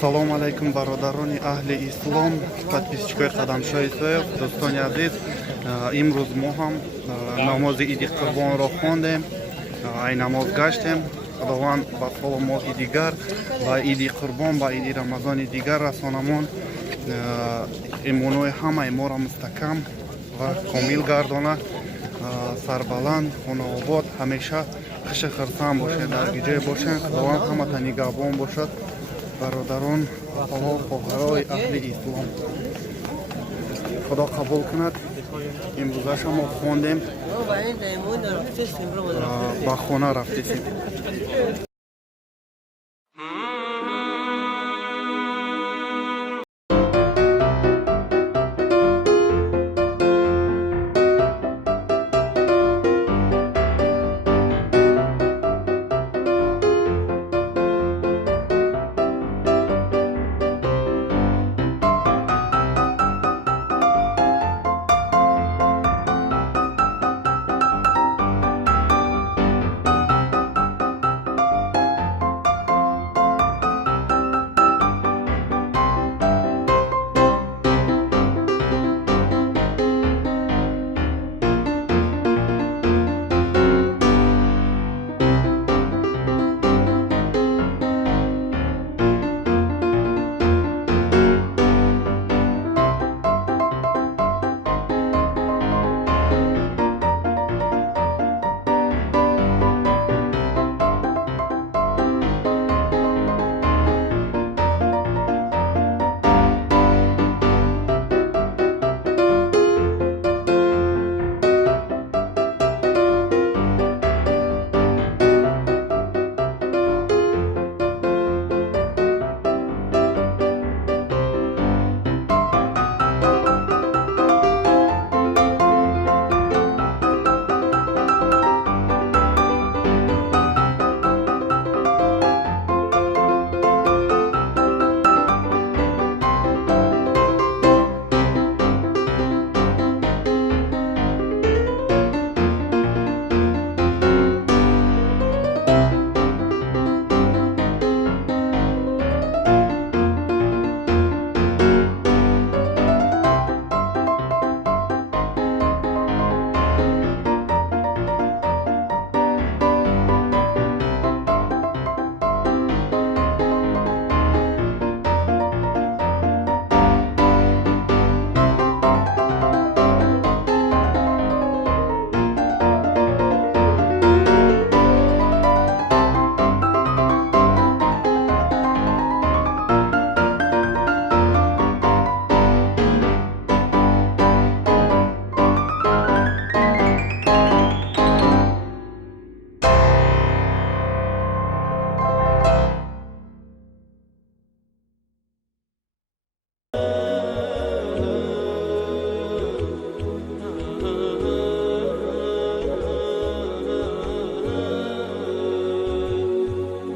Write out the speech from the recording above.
салом алейкум бародарони аҳли ислом, подписчикои қадамшои соев, дӯстони азиз. Имрӯз мо ҳам намози иди қурбонро хондем, ай намоз гаштем. Худованд ба соли моҳи дигар ва иди қурбон ба иди рамазони дигар расонамон. имонои ҳамаи моро мустаҳкам ва комил гардона, сарбаланд, хонаобод, ҳамеша хиша хирсан бошед, дар гиҷое бошед. Худованд ҳамата нигаҳбон бошад. برادران و فقرای اهل اسلام، خدا قبول کند. امروزه شما خوندیم، با خانه رفتیم.